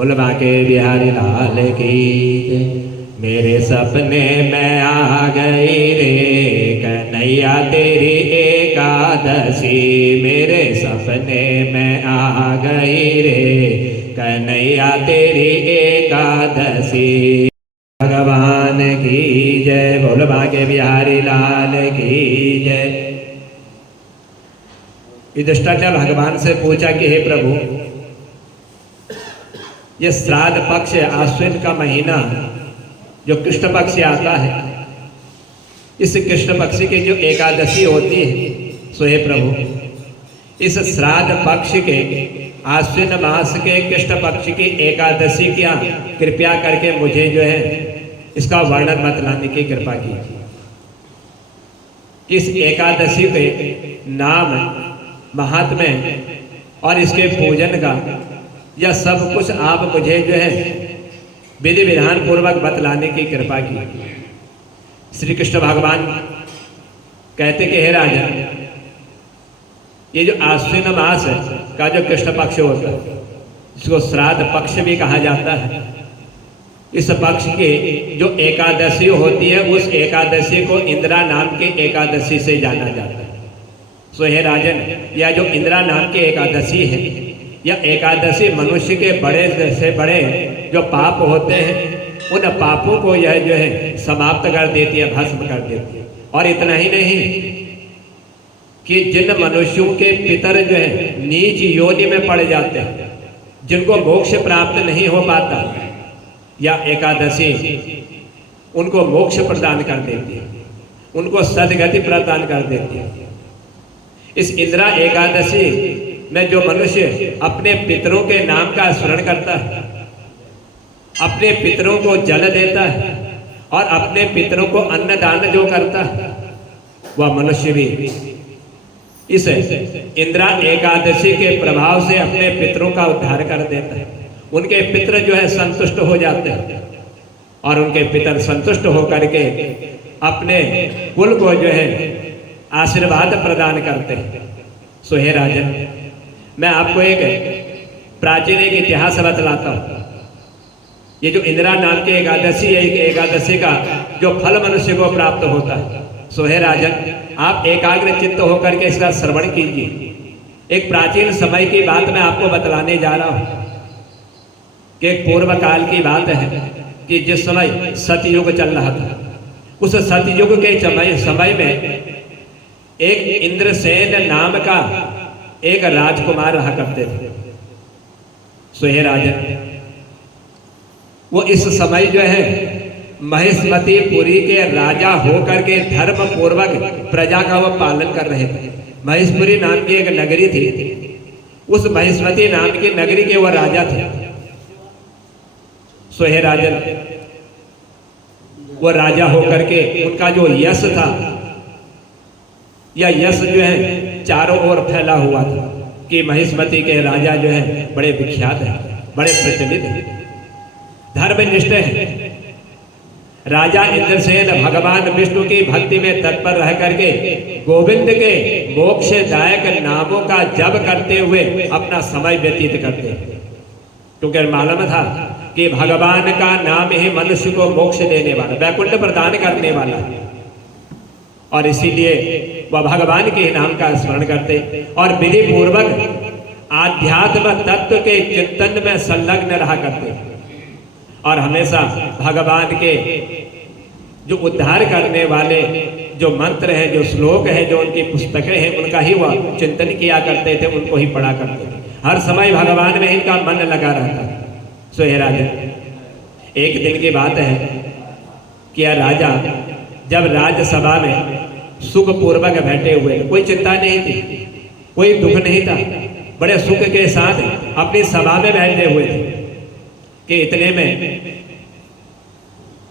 बोल बाके बिहारी लाल की जय। मेरे सपने में आ गई रे कन्हैया तेरी एकादशी, मेरे सपने में आ गई रे कन्हैया तेरी एकादशी। भगवान की जय। बोल बाके बिहारी लाल की जय। युधिष्ठिर ने भगवान से पूछा कि हे प्रभु, ये श्राद्ध पक्ष आश्विन का महीना जो कृष्ण पक्ष से आता है, इस कृष्ण पक्ष की जो एकादशी होती है, सो हे प्रभु, इस श्राद्ध पक्ष के आश्विन मास के कृष्ण पक्ष की एकादशी क्या कृपया करके मुझे जो है इसका वर्णन बतलाने की कृपा कीजिए। इस एकादशी के नाम, महात्म्य और इसके पूजन का यह सब कुछ आप मुझे जो है विधि विधान पूर्वक बतलाने की कृपा की। श्री कृष्ण भगवान कहते कि हे राजन, ये जो आश्विन मास का जो कृष्ण पक्ष होता है, इसको श्राद्ध पक्ष भी कहा जाता है। इस पक्ष की जो एकादशी होती है, उस एकादशी को इंदिरा नाम की एकादशी से जाना जाता है। सो हे राजन, यह जो इंदिरा नाम की एकादशी है, यह एकादशी मनुष्य के बड़े से बड़े जो पाप होते हैं, उन पापों को यह जो है समाप्त कर देती है, भस्म कर देती है। और इतना ही नहीं कि जिन मनुष्यों के पितर जो है नीच योनि में पड़ जाते हैं, जिनको मोक्ष प्राप्त नहीं हो पाता, यह एकादशी उनको मोक्ष प्रदान कर देती है, उनको सदगति प्रदान कर देती है। इस इंदिरा एकादशी में जो मनुष्य अपने पितरों के नाम का स्मरण करता है, अपने पितरों को जल देता है और अपने पितरों को अन्नदान जो करता है, वह मनुष्य भी इस इंदिरा एकादशी के प्रभाव से अपने पितरों का उद्धार कर देता है। उनके पितर जो है संतुष्ट हो जाते हैं और उनके पितर संतुष्ट होकर के अपने कुल को जो है आशीर्वाद प्रदान करते हैं। सो हे राजन, मैं आपको एक प्राचीन एक इतिहास बतलाता हूँ। ये जो इंदिरा नाम की एकादशी है, एक एकादशी का जो फल मनुष्य को प्राप्त होता है, सो हे राजन, आप एकाग्र चित्त होकर के इसका श्रवण कीजिए। एक प्राचीन समय की बात मैं आपको बतलाने जा रहा हूँ कि एक पूर्व काल की बात है कि जिस समय सतयुग चल रहा था, उस सतयुग के समय में एक इंद्रसेन नाम का एक राजकुमार रहा करते थे। सो हे राजन, वो इस समय जो है महेशमतीपुरी के राजा होकर के धर्म पूर्वक प्रजा का वो पालन कर रहे थे। महेशपुरी नाम की एक नगरी थी, उस महेशमती नाम की नगरी के वो राजा थे। सो हे राजन, वो राजा होकर के उनका जो यश था, यह यश जो है चारों ओर फैला हुआ था कि महेशमती के राजा जो है बड़े विख्यात हैं, बड़े प्रचलित हैं, धर्मनिष्ठ हैं। राजा इंद्रसेन भगवान विष्णु की भक्ति में तत्पर रह करके गोविंद के मोक्षदायक नामों का जप करते हुए अपना समय व्यतीत करते, क्योंकि मालूम था कि भगवान का नाम ही मनुष्य को मोक्ष देने वाला, वैकुंठ प्रदान करने वाला है। और इसीलिए वह भगवान के नाम का स्मरण करते और विधि पूर्वक आध्यात्म तत्व के चिंतन में संलग्न रहा करते और हमेशा भगवान के जो उद्धार करने वाले जो मंत्र हैं, जो श्लोक हैं, जो उनकी पुस्तकें हैं, उनका ही वह चिंतन किया करते थे, उनको ही पढ़ा करते थे। हर समय भगवान में इनका मन लगा रहता है। सो हे राजा, एक दिन की बात है कि यह राजा जब राज्यसभा में सुख पूर्वक बैठे हुए, कोई चिंता नहीं थी, कोई दुख नहीं था, बड़े सुख के साथ अपनी सभा में बैठे हुए थे कि इतने में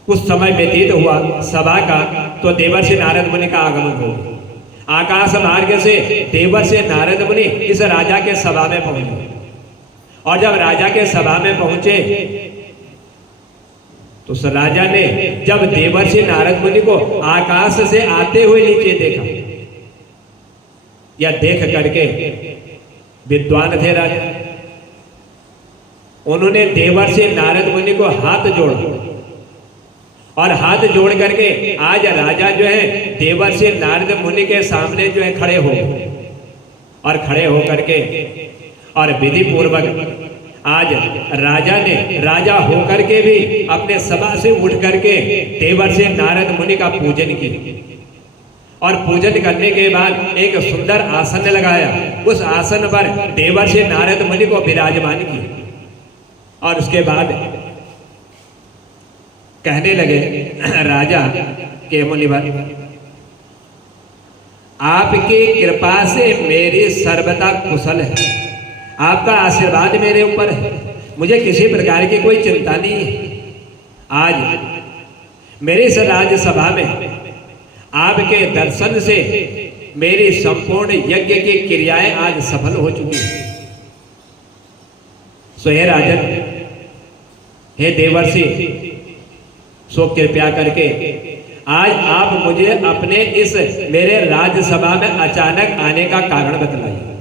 कुछ समय व्यतीत हुआ सभा का, तो देवर्षि नारद मुनि का आगमन हो गया। आकाश मार्ग से देवर्षि नारद मुनि इस राजा के सभा में पहुंचे और जब राजा के सभा में पहुंचे तो उस राजा ने जब देवर्षि नारद मुनि को आकाश से आते हुए नीचे देखा, या देख करके विद्वान थे राजा, उन्होंने देवर्षि नारद मुनि को हाथ जोड़ा और हाथ जोड़ करके आज राजा जो है देवर्षि नारद मुनि के सामने जो है खड़े हो और खड़े हो करके और विधि पूर्वक आज राजा होकर के भी अपने सभा से उठ करके देवर्षि नारद मुनि का पूजन किया और पूजन करने के बाद एक सुंदर आसन लगाया। उस आसन पर देवर्षि नारद मुनि को विराजमान किया और उसके बाद कहने लगे राजा के मुनिवर, आपकी कृपा से मेरी सर्वदा कुशल है, आपका आशीर्वाद मेरे ऊपर है, मुझे किसी प्रकार की कोई चिंता नहीं है। आज मेरे इस राज्यसभा में आपके दर्शन से मेरी संपूर्ण यज्ञ की क्रियाएं आज सफल हो चुकी हैं। सो हे राजन, हे देवर्षि, सो कृपया करके आज आप मुझे अपने इस मेरे राज्यसभा में अचानक आने का कारण बतलाइए।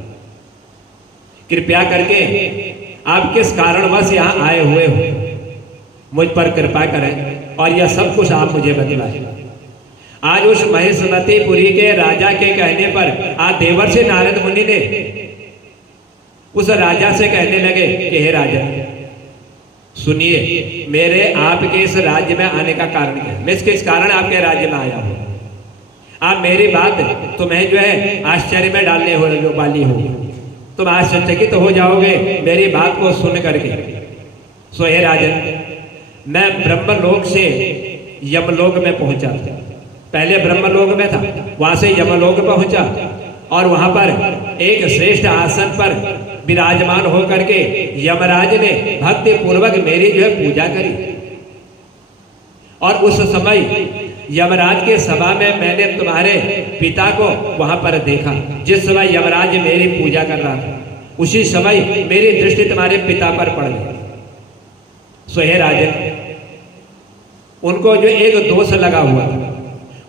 कृपया करके आप किस कारणवश यहाँ आए हुए हो, मुझ पर कृपा करें और यह सब कुछ आप मुझे बतलाएं। आज उस महेशमतीपुरी के राजा के कहने पर आज देवर्षि नारद मुनि ने उस राजा से कहने लगे कि हे राजा, सुनिए, मेरे आपके इस राज्य में आने का कारण क्या है, मैं किस कारण आपके राज्य में आया हूं। आप मेरी बात तुम्हें जो है आश्चर्य में डालने वाली हो, तुम आश्चर्यचकित हो जाओगे मेरी बात को सुन करके। सो हे राजन, मैं ब्रह्मलोक से यमलोक में पहुंचा, पहले ब्रह्मलोक में था, वहां से यमलोक पहुंचा और वहां पर एक श्रेष्ठ आसन पर विराजमान होकर के यमराज ने भक्ति पूर्वक मेरी जो है पूजा करी। और उस समय यमराज के सभा में मैंने तुम्हारे पिता को वहां पर देखा। जिस समय यमराज मेरी पूजा कर रहा था, उसी समय मेरी दृष्टि तुम्हारे पिता पर पड़ गई। सो हे राजन, उनको जो एक दोष लगा हुआ था,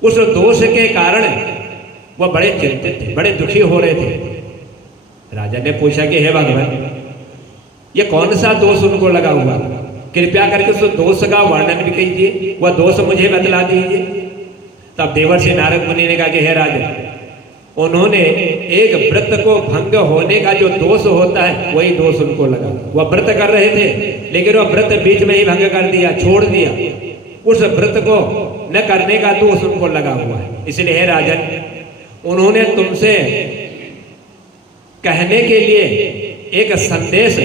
उस दोष के कारण वह बड़े चिंतित थे, बड़े दुखी हो रहे थे। राजा ने पूछा कि हे भगवान, ये कौन सा दोष उनको लगा हुआ, कृपया करके उस दोष का वर्णन भी कीजिए, वह दोष मुझे बतला दीजिए। तब देवर्षि नारद मुनि ने कहा कि हे राजा, उन्होंने एक व्रत को भंग होने का जो दोष होता है वही दोष उनको लगा। वह व्रत कर रहे थे लेकिन वह व्रत बीच में ही भंग कर दिया, छोड़ दिया। उस व्रत को न करने का दोष उनको लगा हुआ है। इसलिए हे राजन, उन्होंने तुमसे कहने के लिए एक संदेश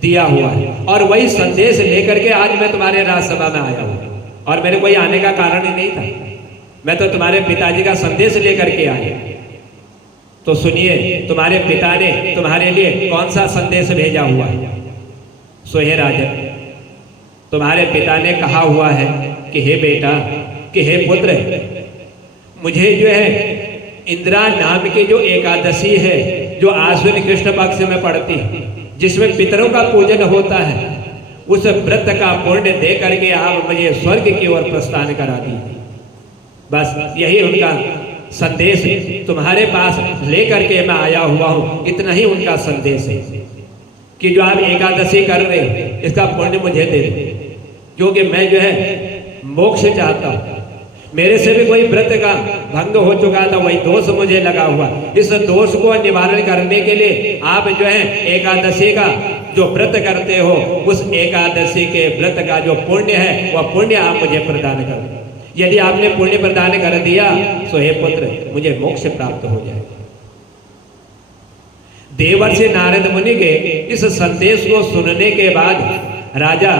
दिया हुआ है और वही संदेश लेकर के आज मैं तुम्हारे राजसभा में आया हूं। और मेरे कोई आने का कारण ही नहीं था, मैं तो तुम्हारे पिताजी का संदेश लेकर के आया। तो सुनिए, तुम्हारे पिता ने तुम्हारे लिए कौन सा संदेश भेजा हुआ है। सो हे राजन, तुम्हारे पिता ने कहा हुआ है कि हे बेटा, कि हे पुत्र, मुझे जो है इंदिरा नाम की जो एकादशी है, जो आश्विन कृष्ण पक्ष में पड़ती है, जिसमें पितरों का पूजन होता है, उस व्रत का पुण्य दे करके आप मुझे स्वर्ग की ओर प्रस्थान करा दीजिए। बस यही उनका संदेश तुम्हारे पास लेकर के मैं आया हुआ हूं। इतना ही उनका संदेश है कि जो आप एकादशी कर रहे हो इसका पुण्य मुझे दे दो, क्योंकि मैं जो है मोक्ष चाहता हूं। मेरे से भी कोई व्रत का भंग हो चुका था, वही दोष मुझे लगा हुआ। इस दोष को निवारण करने के लिए आप जो है एकादशी का जो व्रत करते हो, उस एकादशी के व्रत का जो पुण्य है वह पुण्य आप मुझे प्रदान कर दो। यदि आपने पुण्य प्रदान कर दिया तो हे पुत्र, मुझे मोक्ष प्राप्त हो जाए। देवर्षि नारद मुनि के इस संदेश को सुनने के बाद राजा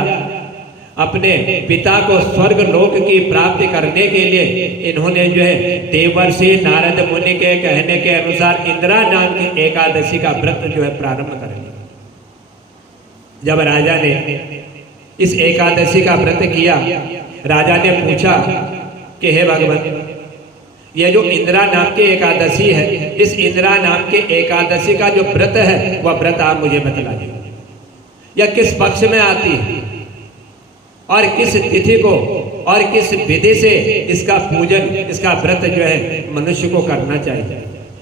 अपने पिता को स्वर्ग लोक की प्राप्ति करने के लिए इन्होंने जो है देवर्षि नारद मुनि के कहने के अनुसार इंदिरा नाम की एकादशी का व्रत जो है प्रारंभ कर लिया। जब राजा ने इस एकादशी का व्रत किया, राजा ने पूछा कि हे भगवान, यह जो इंदिरा नाम की एकादशी है, इस इंदिरा नाम की एकादशी का जो व्रत है वह व्रत आप मुझे बतलाइए। यह किस पक्ष में आती है और किस तिथि को और किस विधि से इसका पूजन, इसका व्रत जो है मनुष्य को करना चाहिए।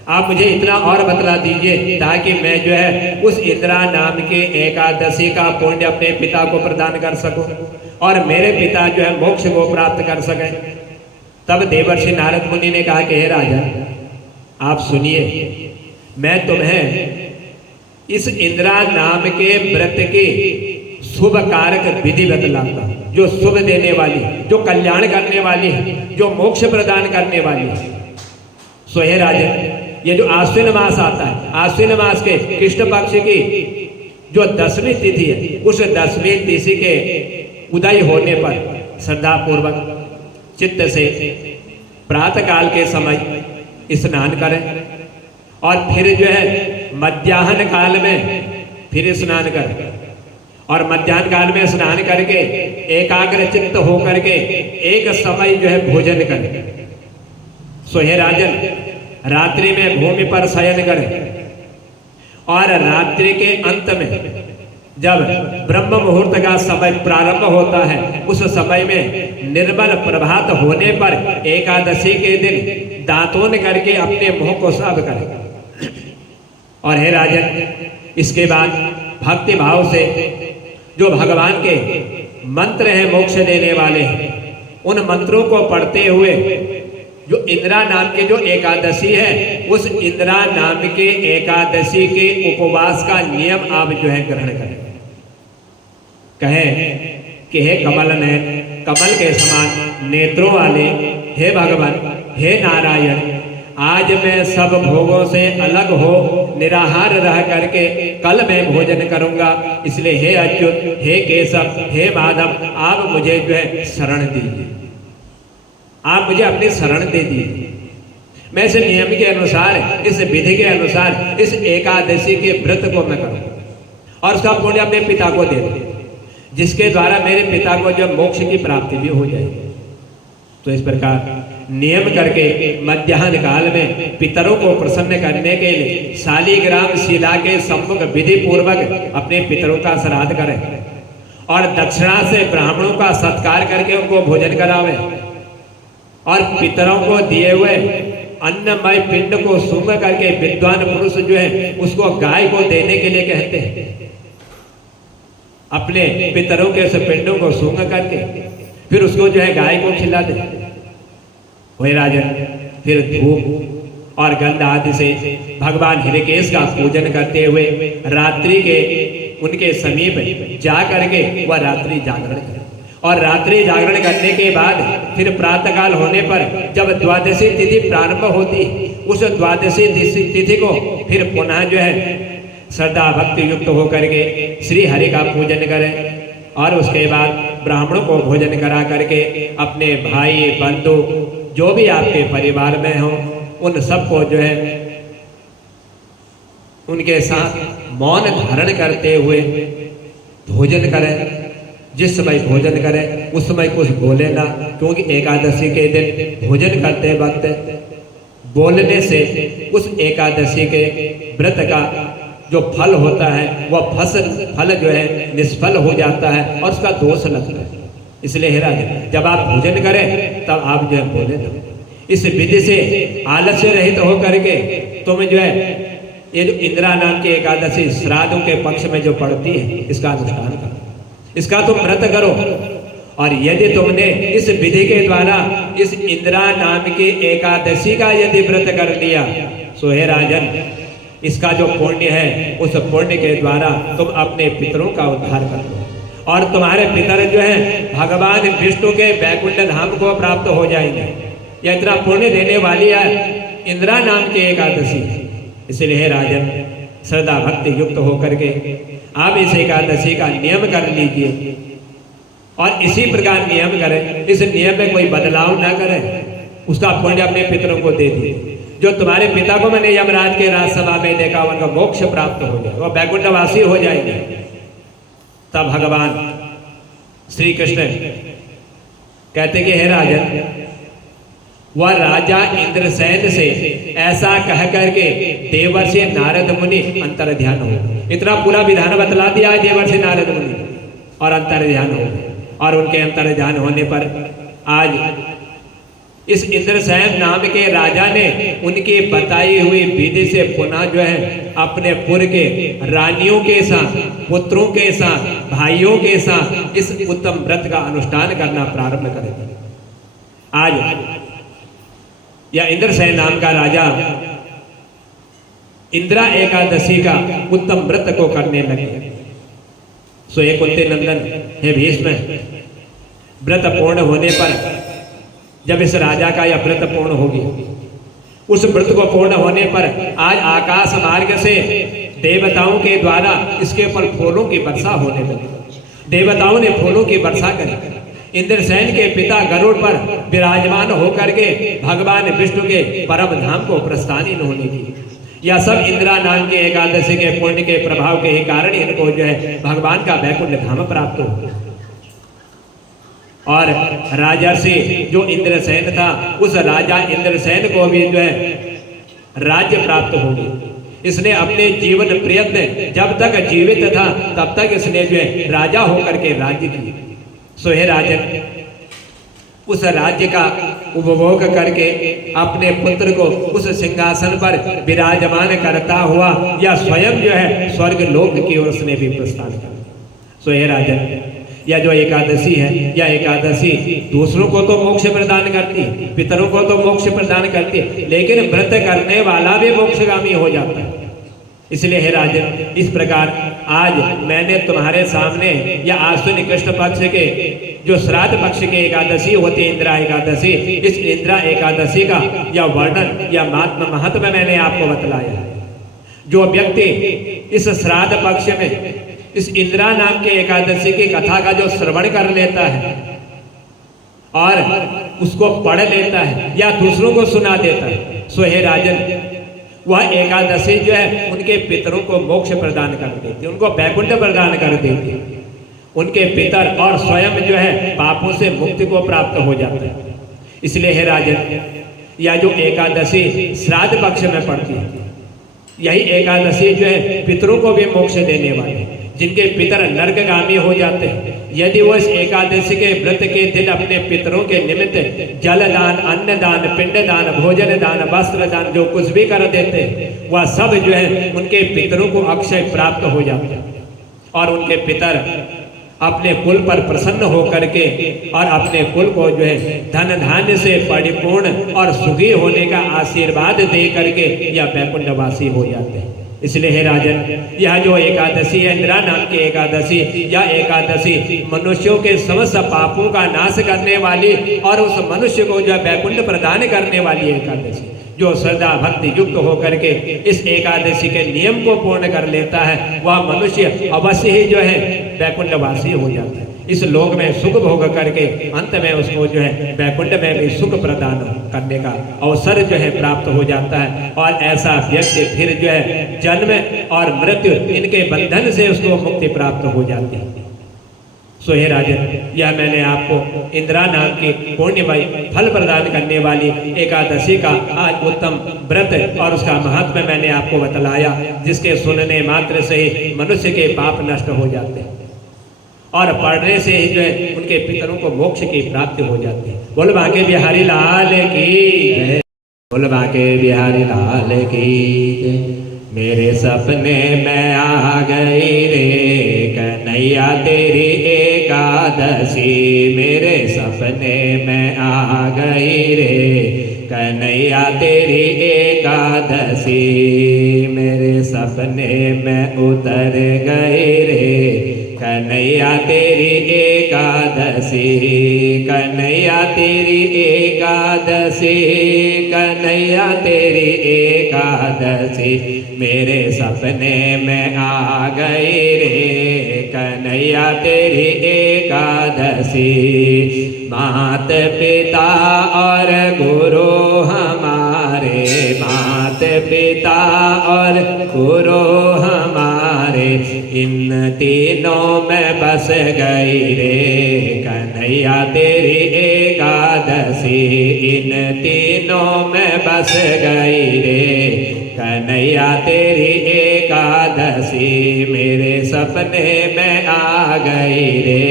आप मुझे इतना और बतला दीजिए ताकि मैं जो है उस इंदिरा नाम के एकादशी का पुण्य अपने पिता को प्रदान कर सकूं और मेरे पिता जो है मोक्ष को प्राप्त कर सकें। तब देवर्षि नारद मुनि ने कहा कि हे राजन, आप सुनिए, मैं तुम्हें इस इंदिरा नाम के व्रत के शुभ कारक विधि बतलाता हूं, जो शुभ देने वाली, जो कल्याण करने वाली है, जो मोक्ष प्रदान करने वाली है। सो हे राजन, ये जो आश्विन मास आता है, आश्विन मास के कृष्ण पक्ष की जो 10वीं तिथि है, उस 10वीं तिथि के उदय होने पर श्रद्धा पूर्वक चित्त से प्रातः काल के समय स्नान करें और फिर जो है मध्याह्न काल में फिर स्नान करें और मध्याह्न काल में स्नान करके एकाग्र चित्त होकर के एक समय जो है भोजन करें। सो हे राजन, रात्रि में भूमि पर शयन करें और रात्रि के अंत में जब ब्रह्म मुहूर्त का समय प्रारंभ होता है, उस समय में निर्मल प्रभात होने पर एकादशी के दिन दांतोन करके अपने मुंह को साफ करें। और हे राजन, इसके बाद भक्ति भाव से जो भगवान के मंत्र हैं मोक्ष देने वाले हैं, उन मंत्रों को पढ़ते हुए जो इंदिरा नाम के जो एकादशी है, उस इंदिरा नाम के एकादशी के उपवास का नियम आप जो है ग्रहण करें। कहें कि हे कमल नयन, कमल के समान नेत्रों वाले हे भगवान, हे नारायण, आज मैं सब भोगों से अलग हो निराहार रह करके कल मैं भोजन करूंगा, इसलिए हे अच्युत, हे केशव, हे माधव, आप मुझे जो है शरण दीजिए, आप मुझे अपनी शरण दे दीजिए। मैं इस नियम के अनुसार, इस विधि के अनुसार इस एकादशी के व्रत को मैं करूं और उसका पुण्य अपने पिता को दे दूं, जिसके द्वारा मेरे पिता को जो मोक्ष की प्राप्ति भी हो जाएगी। तो इस प्रकार नियम करके मध्याह्न काल में पितरों को प्रसन्न करने के लिए शालिग्राम शिला के सम्मुख विधि पूर्वक अपने पितरों का श्राद्ध करें और दक्षिणा से ब्राह्मणों का सत्कार करके उनको भोजन करावें और पितरों को दिए हुए अन्नमय पिंड को सूंघ करके विद्वान पुरुष जो है उसको गाय को देने के लिए कहते हैं। अपने पितरों के उस पिंडों को सूंघ करके फिर उसको जो है गाय को खिला दे। वही राजन फिर धूप और गंध आदि से भगवान हृकेश का पूजन करते हुए रात्रि के उनके समीप जा करके वह रात्रि जागरण करे और रात्रि जागरण करने के बाद फिर प्रातःकाल होने पर जब द्वादशी तिथि प्रारंभ होती, उस द्वादशी तिथि को फिर पुनः जो है श्रद्धा भक्ति युक्त होकर के श्री हरि का पूजन करें और उसके बाद ब्राह्मणों को भोजन करा करके अपने भाई बंधु जो भी आपके परिवार में हो उन सबको जो है उनके साथ मौन धारण करते हुए भोजन करें। जिस समय भोजन करें उस समय कुछ बोले ना, क्योंकि एकादशी के दिन भोजन करते वक्त बोलने से उस एकादशी के व्रत का जो फल होता है वह फल जो है निष्फल हो जाता है और उसका दोष लगता है। इसलिए हे राजन, जब आप भोजन करें तब आप जो है बोले ना। इस विधि से आलस्य रहित हो करके तुम जो है ये जो इंदिरा नाम की एकादशी श्राद्धों के पक्ष में जो पड़ती है इसका अनुष्ठान करो, इसका तुम व्रत करो। और यदि तुमने इस विधि के द्वारा इस इंदिरा नाम की एकादशी का यदि व्रत कर लिया, सो हे राजन, इसका जो पुण्य है उस पुण्य के द्वारा तुम अपने पितरों का उद्धार कर दो और तुम्हारे पितर जो है भगवान विष्णु के वैकुंठ धाम को प्राप्त हो जाएंगे। यह इतना पुण्य देने वाली है इंदिरा नाम की एकादशी। इसलिए हे राजन, श्रद्धा भक्ति युक्त होकर के आप इस एकादशी का नियम कर लीजिए और इसी प्रकार नियम करें, इस नियम में कोई बदलाव ना करें, उसका पुण्य अपने पितरों को दे दिए। जो तुम्हारे पिता को मैंने यमराज के राजसभा में देखा उनको मोक्ष प्राप्त हो जाए, वह वैकुंठवासी हो जाएंगे। तब भगवान श्री कृष्ण कहते कि हे राजन, वह राजा इंद्रसेन से ऐसा कह करके देवर्षि नारद मुनि अंतर ध्यान हो। इतना पूरा विधान बतला दिया है देवर्षि नारद मुनि और अंतर ध्यान हो। और उनके अंतर ध्यान होने पर आज इस इंद्रसेन नाम के राजा ने उनकी बताई हुई विधि से पुनः जो है अपने पुर के रानियों के साथ, पुत्रों के साथ, भाइयों के साथ इस उत्तम व्रत का अनुष्ठान करना प्रारंभ कर दिया। आज यह इंद्रसेन नाम का राजा इंदिरा एकादशी का उत्तम व्रत को करने लगे। सो एक कुंती नंदन हे भीष्म, व्रत पूर्ण होने पर जब इस राजा का यह व्रत पूर्ण होगी, उस व्रत को पूर्ण होने पर आज आकाश मार्ग से देवताओं के द्वारा इसके ऊपर फूलों की वर्षा होने लगी। देवताओं ने फूलों की वर्षा करी। इंद्रसेन के पिता गरुड़ पर विराजमान होकर के भगवान विष्णु के परम धाम को प्रस्थान इन्होंने की। यह सब इंदिरा नाम के एकादशी के पुण्य के प्रभाव के ही कारण इनको जो है भगवान का वैकुंठ धाम प्राप्त हो। और राजर्षि जो इंद्रसेन था, उस राजा इंद्रसेन को भी जो है राज्य प्राप्त हो गया। इसने अपने जीवन प्रयत्न जब तक जीवित था तब तक इसने जो है राजा होकर के राज्य किया। सो हे राजन, उस राज्य का उपभोग करके अपने पुत्र को उस सिंहासन पर विराजमान करता हुआ या स्वयं जो है स्वर्ग लोक की ओर उसने भी प्रस्थान किया। सो हे राजन, यह जो एकादशी है, यह एकादशी दूसरों को तो मोक्ष प्रदान करती है, पितरों को तो मोक्ष प्रदान करती है, लेकिन व्रत करने वाला भी मोक्षगामी हो जाता है। इसलिए हे राजन, इस प्रकार आज मैंने तुम्हारे सामने या आश्विन कृष्ण पक्ष के जो श्राद्ध पक्ष के एकादशी होती है इंदिरा एकादशी, इस इंदिरा एकादशी का यह वर्णन या महत्व मैंने आपको बतलाया है। जो व्यक्ति इस श्राद्ध पक्ष में इस इंदिरा नाम के एकादशी की कथा का जो श्रवण कर लेता है और उसको पढ़ लेता है या दूसरों को सुना देता है, सो हे राजन, वह एकादशी जो है उनके पितरों को मोक्ष प्रदान कर देती है, उनको वैकुंठ प्रदान कर देती है। उनके पितर और स्वयं जो है पापों से मुक्ति को प्राप्त हो जाता है। इसलिए हे राजन, यह जो एकादशी श्राद्ध पक्ष में पड़ती है, यही एकादशी जो है पितरों को भी मोक्ष देने वाली है। जिनके पितर नरकगामी हो जाते हैं, यदि वो इस एकादशी के व्रत के दिन अपने पितरों के निमित्त जल दान, अन्न दान, पिंड दान, भोजन दान, वस्त्र दान जो कुछ भी कर देते हैं, वह सब जो है उनके पितरों को अक्षय प्राप्त हो जाता है और उनके पितर अपने कुल पर प्रसन्न होकर के और अपने कुल को जो है धन धान्य से परिपूर्ण और सुखी होने का आशीर्वाद दे करके यह वैकुंठवासी हो जाते हैं। इसलिए हे राजन, यह जो एकादशी है इंदिरा नाम की एकादशी, यह एकादशी मनुष्यों के समस्त पापों का नाश करने वाली और उस मनुष्य को जो वैकुंठ प्रदान करने वाली एकादशी, जो श्रद्धा भक्ति युक्त होकर के इस एकादशी के नियम को पूर्ण कर लेता है, वह मनुष्य अवश्य ही जो है वैकुंठवासी हो जाता है। इस लोक में सुख भोग करके अंत में उसको जो है वैकुंठ में भी सुख प्रदान करने का अवसर जो है प्राप्त हो जाता है। और ऐसा व्यक्ति फिर जो है जन्म और मृत्यु इनके बंधन से उसको मुक्ति प्राप्त हो जाती है। सो हे राजन, यह मैंने आपको इंदिरा नाम की पुण्यमय फल प्रदान करने वाली एकादशी का आज उत्तम व्रत और उसका महत्व मैंने आपको बतलाया, जिसके सुनने मात्र से ही मनुष्य के पाप नष्ट हो जाते हैं और पढ़ने से ही जो है उनके पितरों को मोक्ष की प्राप्ति हो जाती है। बोल बांके बिहारी लाल की जय, बोल बांके बिहारी लाल की जय। मेरे सपने में आ गई रे कन्हैया तेरी एकादशी, मेरे सपने में आ गई रे कन्हैया तेरी एकादशी, मेरे सपने में उतर गई रे कन्हैया तेरी एकादशी, कन्हैया तेरी एकादशी, कन्हैया तेरी एकादशी, मेरे सपने में आ गई रे कन्हैया तेरी एकादशी। मात पिता और गुरु हमारे, मात पिता और गुरु हमारे, इन तीनों में बस गई रे कन्हैया तेरी एकादशी इन तीनों में बस गई रे। कन्हैया तेरी एकादशी मेरे सपने में आ गई रे।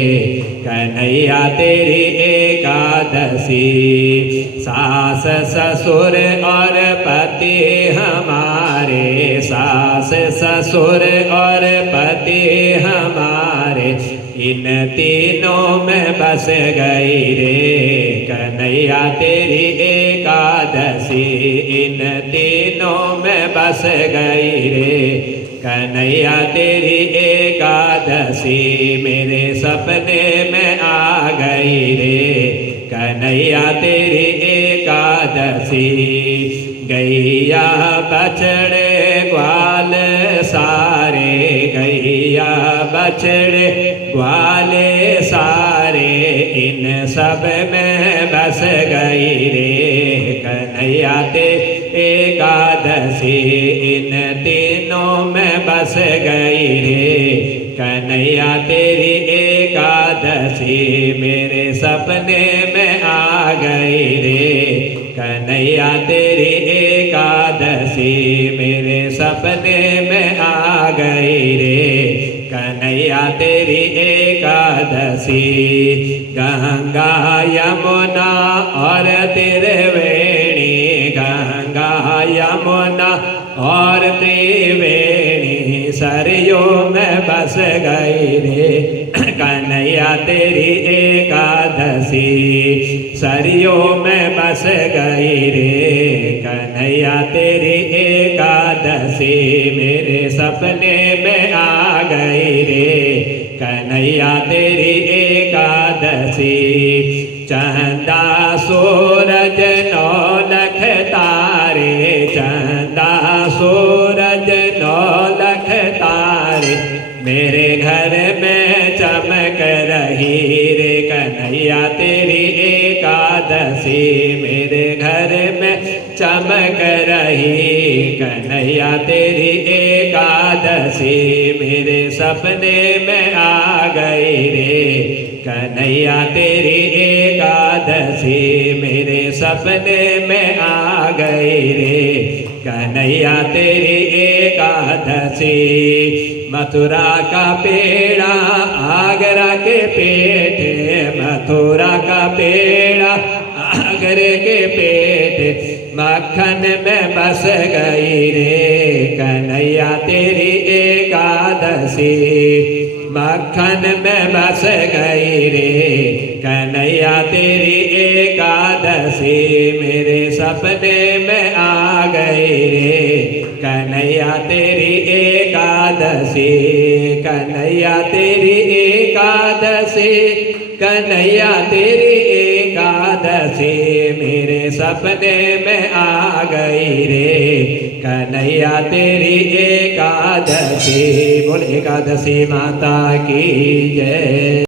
कन्हैया तेरी एकादशी सास ससुर और पति हमारे, सास ससुर और पति हमारे इन तीनों में बस गई रे। कन्हैया तेरी एकादशी इन तीनों में बस गई रे। कन्हैया तेरी एकादशी मेरे सपने में आ गई रे। कन्हैया तेरी एकादशी गैया बछड़े ग्वाल सारे, गैया बछड़े ग्वाले सारे इन सब में बस गई रे। कन्हैया तेरी एकादशी इन तीनों में बस गई रे। कन्हैया तेरी एकादशी मेरे सपने में आ गई रे। कन्हैया तेरी एकादशी मेरे सपने में आ गई रे। कन्हैया तेरी एकादशी गंगा यमुना और त्रिवेणी, गंगा यमुना और त्रिवेणी सरयों में बस गई रे। कन्हैया तेरी एकादशी सरयों में बस गई रे। कन्हैया तेरी एकादशी मेरे सपने में आ गई रे। कन्हैया तेरी एकादशी चंदा सूरज नौलख तारे, चंदा सूरज नौलख तारे मेरे घर में चमक रही रे। कन्हैया तेरी एकादशी मेरे घर में चमक रही। कन्हैया तेरी एकादशी मेरे सपने में आ गई रे। कन्हैया तेरी एकादशी मेरे सपने में आ गई रे। कन्हैया तेरी एकादशी मथुरा का पेड़ा आगरा के पेटे, मथुरा का पेड़ा आगरे के पेटे मक्खन में बस गई रे। कन्हैया तेरी एकादशी मक्खन में बस गई रे। कन्हैया तेरी एकादशी मेरे सपने में आ गई रे। कन्हैया तेरी एकादशी, कन्हैया तेरी एकादशी, कन्हैया तेरी एकादशी मेरे सपने में आ गई रे। कन्हैया तेरी एकादशी, बोल एकादशी माता की जय।